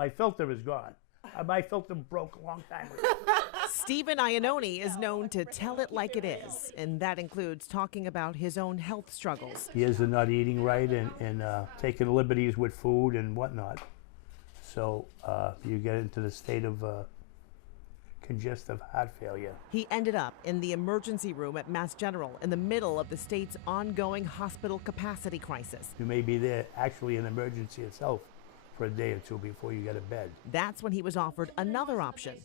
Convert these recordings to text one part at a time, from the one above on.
My filter is gone. My filter broke a long time ago. Stephen Iannone is known to tell it like it is, and that includes talking about his own health struggles. Years of not eating right and taking liberties with food and whatnot. So you get into the state of congestive heart failure. He ended up in the emergency room at Mass General in the middle of the state's ongoing hospital capacity crisis. You may be there actually in emergency itself for a day or two before you get a bed. That's when he was offered another option.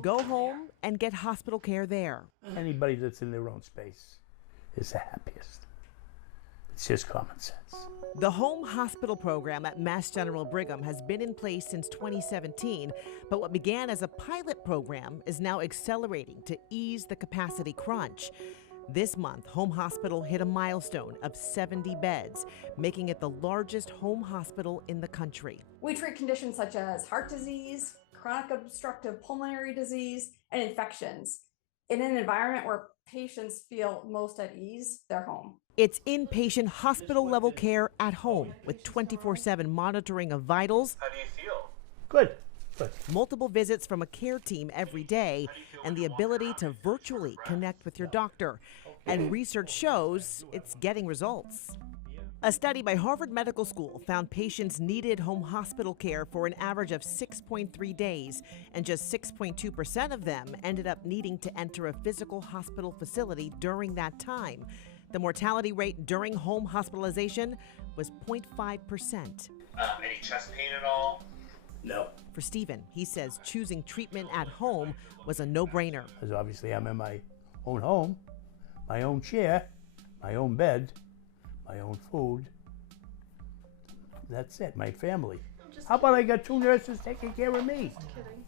Go home and get hospital care there. Anybody that's in their own space is the happiest. It's just common sense. The home hospital program at Mass General Brigham has been in place since 2017, but what began as a pilot program is now accelerating to ease the capacity crunch. This month, Home Hospital hit a milestone of 70 beds, making it the largest home hospital in the country. We treat conditions such as heart disease, chronic obstructive pulmonary disease, and infections in an environment where patients feel most at ease, their home. It's inpatient hospital-level care at home with 24/7 monitoring of vitals. How do you feel? Good. Good. Multiple visits from a care team every day, and the ability to virtually connect with your doctor. And research shows it's getting results. A study by Harvard Medical School found patients needed home hospital care for an average of 6.3 days, and just 6.2% of them ended up needing to enter a physical hospital facility during that time. The mortality rate during home hospitalization was 0.5%. Any chest pain at all? No. For Stephen, he says choosing treatment at home was a no-brainer. Because obviously I'm in my own home, my own chair, my own bed, my own food. That's it, my family. How about I got 2 nurses taking care of me? Just kidding.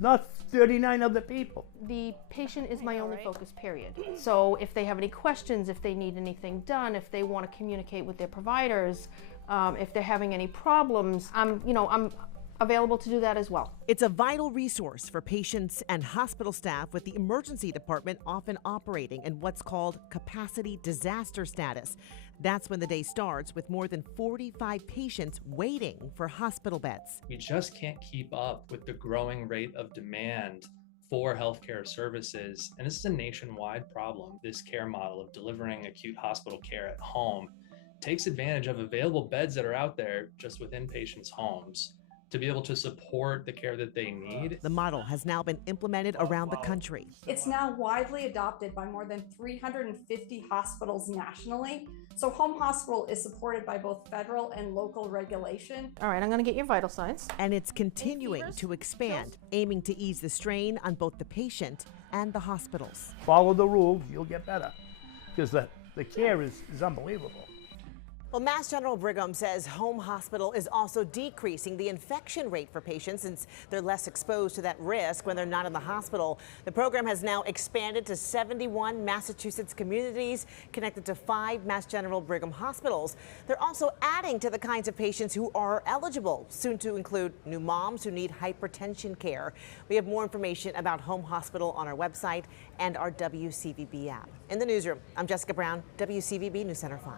Not 39 other people. The patient is my only focus, period. So if they have any questions, if they need anything done, if they want to communicate with their providers, if they're having any problems, I'm available to do that as well. It's a vital resource for patients and hospital staff, with the emergency department often operating in what's called capacity disaster status. That's when the day starts with more than 45 patients waiting for hospital beds. We just can't keep up with the growing rate of demand for healthcare services, and this is a nationwide problem. This care model of delivering acute hospital care at home takes advantage of available beds that are out there just within patients' homes to be able to support the care that they need. The model has now been implemented around the country. It's now widely adopted by more than 350 hospitals nationally. So home hospital is supported by both federal and local regulation. All right, I'm going to get your vital signs. And it's continuing to expand, aiming to ease the strain on both the patient and the hospitals. Follow the rules, you'll get better. Because the care is unbelievable. Well, Mass General Brigham says home hospital is also decreasing the infection rate for patients since they're less exposed to that risk when they're not in the hospital. The program has now expanded to 71 Massachusetts communities connected to 5 Mass General Brigham hospitals. They're also adding to the kinds of patients who are eligible, soon to include new moms who need hypertension care. We have more information about home hospital on our website and our WCVB app. In the newsroom, I'm Jessica Brown, WCVB News Center 5.